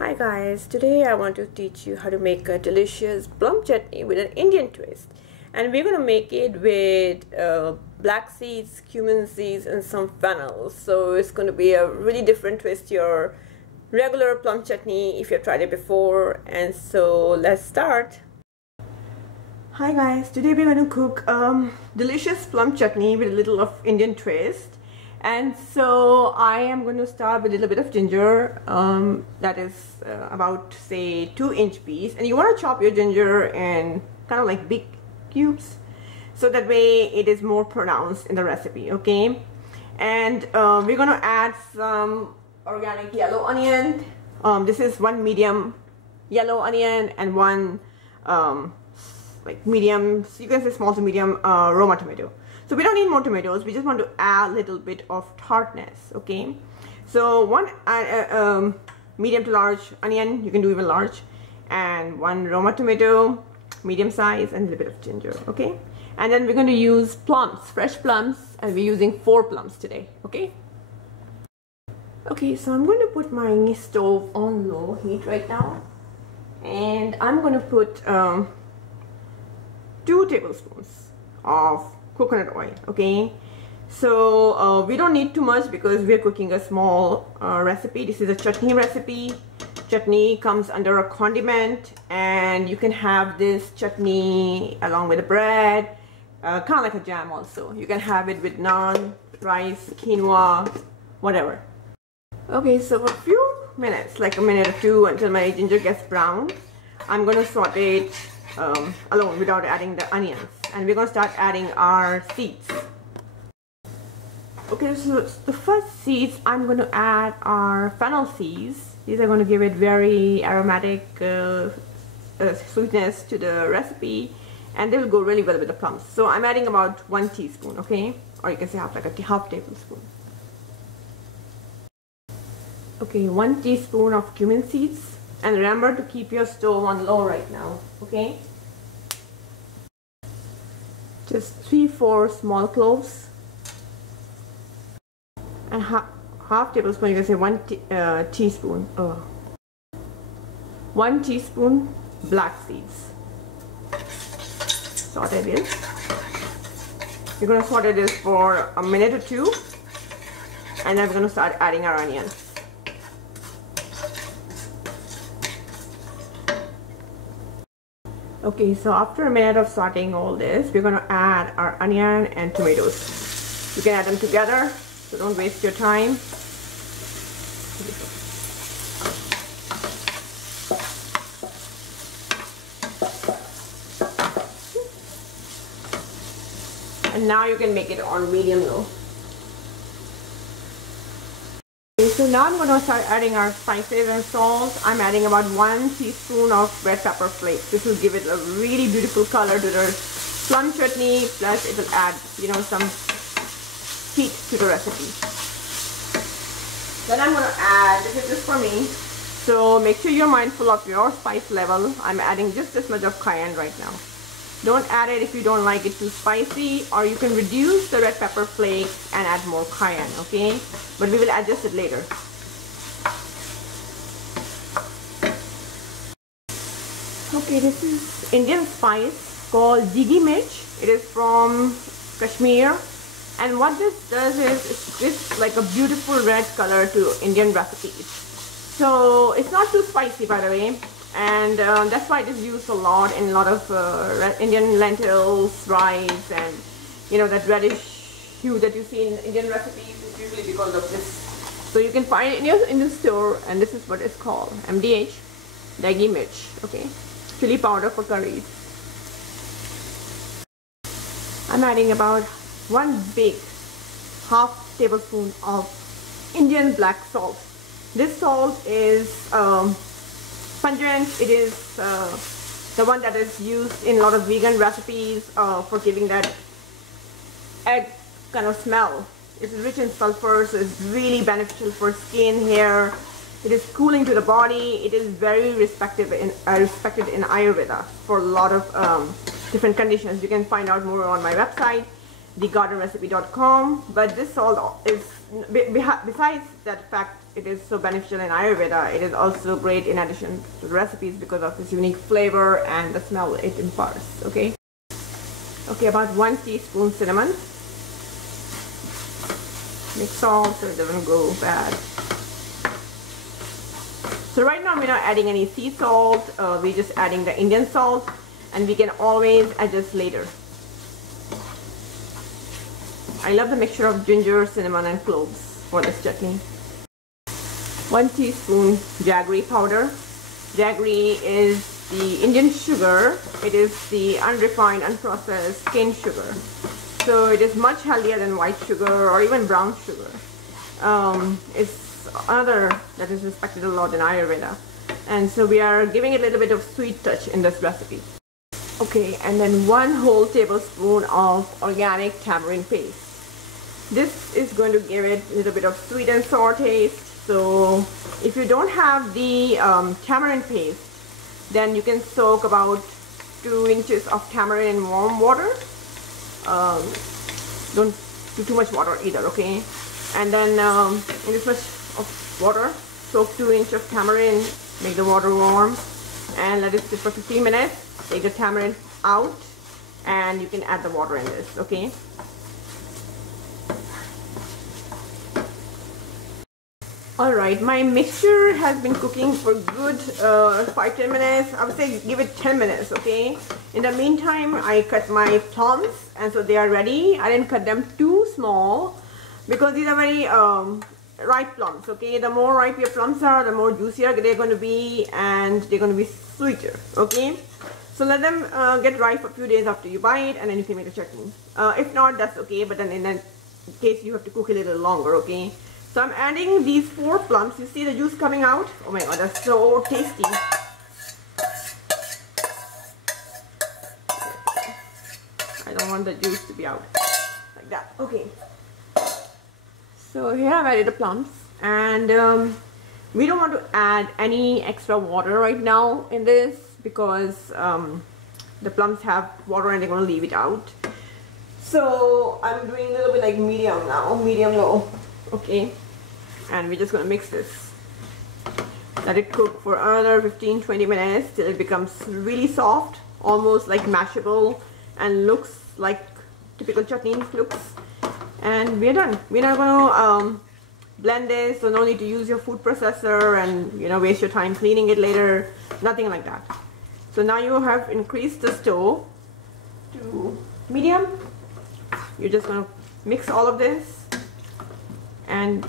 Hi guys, today I want to teach you how to make a delicious plum chutney with an Indian twist. And we're going to make it with black seeds, cumin seeds and some fennel. So it's going to be a really different twist to your regular plum chutney if you've tried it before. And so let's start. Hi guys, today we're going to cook delicious plum chutney with a little of Indian twist. And so I am going to start with a little bit of ginger, that is about say 2-inch piece, and you want to chop your ginger in kind of like big cubes so that way it is more pronounced in the recipe, okay? And we're going to add some organic yellow onion. This is one medium yellow onion and one like medium, you can say small to medium Roma tomato. So we don't need more tomatoes, we just want to add a little bit of tartness, okay? So one medium to large onion, you can do even large, and one Roma tomato, medium size, and a little bit of ginger, okay? And then we're going to use plums, fresh plums, and we're using 4 plums today, okay? Okay, so I'm going to put my stove on low heat right now, and I'm going to put 2 tablespoons of coconut oil, okay? So we don't need too much because we're cooking a small recipe. This is a chutney recipe. Chutney comes under a condiment, and you can have this chutney along with the bread, kind of like a jam also. You can have it with naan, rice, quinoa, whatever. Okay, so for a few minutes, like a minute or 2 until my ginger gets brown, I'm going to saute it alone without adding the onions. And we're going to start adding our seeds. Okay, so the first seeds I'm going to add are fennel seeds. These are going to give it very aromatic sweetness to the recipe, and they will go really well with the plums. So I'm adding about 1 teaspoon, okay? Or you can say half tablespoon. Okay, 1 teaspoon of cumin seeds. And remember to keep your stove on low right now, okay? Just 3-4 small cloves, and half tablespoon, you can say 1 teaspoon 1 teaspoon black seeds. Saute this. We're going to saute this for a minute or 2, and then we're going to start adding our onions. Okay, so after a minute of sauteing all this, we're going to add our onion and tomatoes. You can add them together, so don't waste your time. And now you can make it on medium low. So now I'm going to start adding our spices and salt. I'm adding about 1 teaspoon of red pepper flakes. This will give it a really beautiful color to the plum chutney, plus it will add, you know, some heat to the recipe. Then I'm going to add, this is just for me, so make sure you're mindful of your spice level. I'm adding just this much of cayenne right now. Don't add it if you don't like it too spicy, or you can reduce the red pepper flakes and add more cayenne, okay? But we will adjust it later. Okay, this is Indian spice called jigi mirch. It is from Kashmir, and what this does is it gives like a beautiful red color to Indian recipes. So it's not too spicy, by the way. And that's why it is used a lot in a lot of Indian lentils, rice, and you know that reddish hue that you see in Indian recipes is usually because of this. So you can find it in the store, and this is what it's called, MDH, jigi mirch, okay, chili powder for curries. I'm adding about 1 big half tablespoon of Indian black salt. This salt is pungent. It is the one that is used in a lot of vegan recipes for giving that egg kind of smell. It's rich in sulfur, so it's really beneficial for skin, hair. It is cooling to the body. It is very respected in Ayurveda for a lot of different conditions. You can find out more on my website, thegardenrecipe.com. But this salt is, besides that fact it is so beneficial in Ayurveda, it is also great in addition to the recipes because of its unique flavor and the smell it imparts. Okay, about 1 teaspoon cinnamon. Mix salt so it doesn't go bad. So right now we're not adding any sea salt, we're just adding the Indian salt, and we can always adjust later. I love the mixture of ginger, cinnamon and cloves for this chutney. 1 teaspoon jaggery powder. Jaggery is the Indian sugar. It is the unrefined, unprocessed cane sugar. So it is much healthier than white sugar or even brown sugar. It's another that is respected a lot in Ayurveda. And so we are giving it a little bit of sweet touch in this recipe. Okay, and then 1 whole tablespoon of organic tamarind paste. This is going to give it a little bit of sweet and sour taste. So if you don't have the tamarind paste, then you can soak about 2 inches of tamarind in warm water. Don't do too much water either, okay? And then in this much of water, soak 2 inches of tamarind, make the water warm, and let it sit for 15 minutes. Take the tamarind out, and you can add the water in this, okay? Alright, my mixture has been cooking for good 5-10 minutes. I would say give it 10 minutes, okay? In the meantime, I cut my plums, and so they are ready. I didn't cut them too small because these are very ripe plums, okay? The more ripe your plums are, the more juicier they're going to be, and they're going to be sweeter, okay? So let them get ripe for a few days after you buy it, and then you can make the chutney. If not, that's okay, but then in that case you have to cook a little longer, okay? So I'm adding these 4 plums. You see the juice coming out? Oh my god, that's so tasty. I don't want the juice to be out. Like that. Okay. So here I've added the plums. And we don't want to add any extra water right now in this because the plums have water and they're going to leave it out. So I'm doing a little bit like medium now. Medium-low. Okay, and we're just going to mix this. Let it cook for another 15-20 minutes till it becomes really soft, almost like mashable, and looks like typical chutney looks. And we're done. We're not going to blend this, so no need to use your food processor and waste your time cleaning it later. Nothing like that. So now you have increased the stove to medium. You're just going to mix all of this and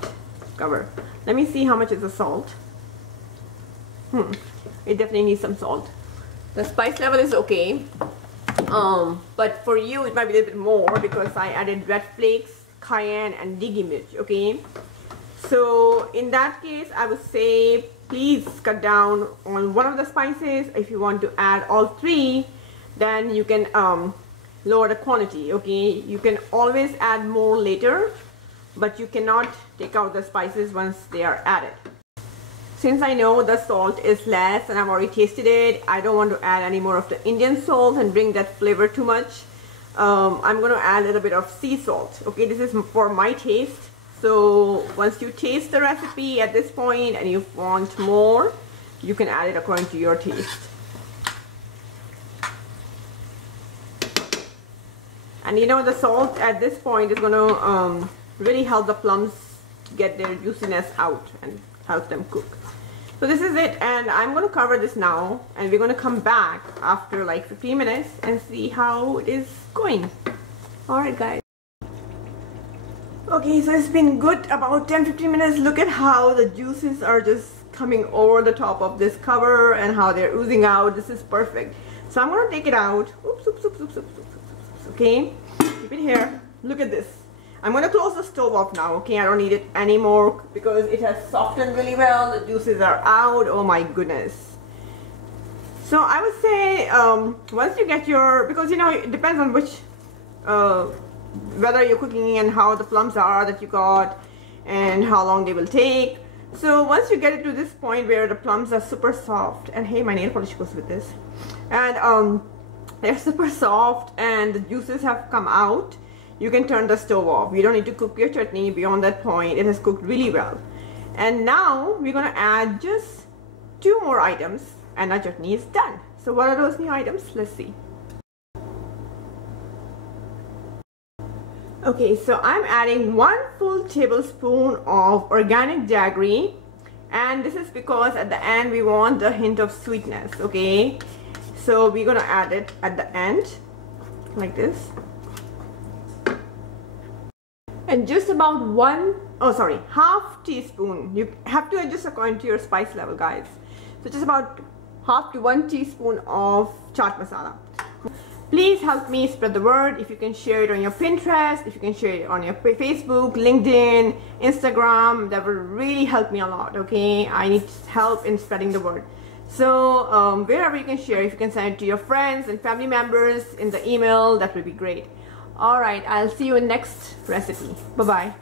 cover. Let me see how much is the salt. It definitely needs some salt. The spice level is okay, but for you it might be a little bit more because I added red flakes, cayenne and digi mirch, okay? So in that case I would say please cut down on one of the spices. If you want to add all 3, then you can lower the quantity, okay? You can always add more later, but you cannot take out the spices once they are added. Since I know the salt is less and I've already tasted it, I don't want to add any more of the Indian salt and bring that flavor too much. I'm going to add a little bit of sea salt. Okay, this is for my taste. So once you taste the recipe at this point and you want more, you can add it according to your taste. And the salt at this point is going to really help the plums get their juiciness out and help them cook. So this is it, and I'm going to cover this now, and we're going to come back after like 15 minutes and see how it is going. Alright guys. Okay, so it's been good about 10-15 minutes. Look at how the juices are just coming over the top of this cover and how they're oozing out. This is perfect. So I'm going to take it out. Oops, oops, oops, oops, oops, oops, oops. Okay, keep it here. Look at this. I'm going to close the stove off now, okay? I don't need it anymore because it has softened really well. The juices are out. Oh my goodness. So I would say once you get your, because it depends on which, whether you're cooking and how the plums are that you got and how long they will take. So once you get it to this point where the plums are super soft, and hey, my nail polish goes with this, and they're super soft and the juices have come out, you can turn the stove off. You don't need to cook your chutney beyond that point. It has cooked really well. And now we're gonna add just 2 more items and our chutney is done. So what are those new items? Let's see. Okay, so I'm adding 1 full tablespoon of organic jaggery, and this is because at the end we want a hint of sweetness. Okay, so we're gonna add it at the end like this, and just about half teaspoon. You have to adjust according to your spice level, guys. So just about half to 1 teaspoon of chaat masala. Please help me spread the word. If you can share it on your Pinterest, if you can share it on your Facebook, LinkedIn, Instagram, that will really help me a lot. Okay, I need help in spreading the word. So wherever you can share, if you can send it to your friends and family members in the email, that would be great. All right, I'll see you in next recipe. Bye bye.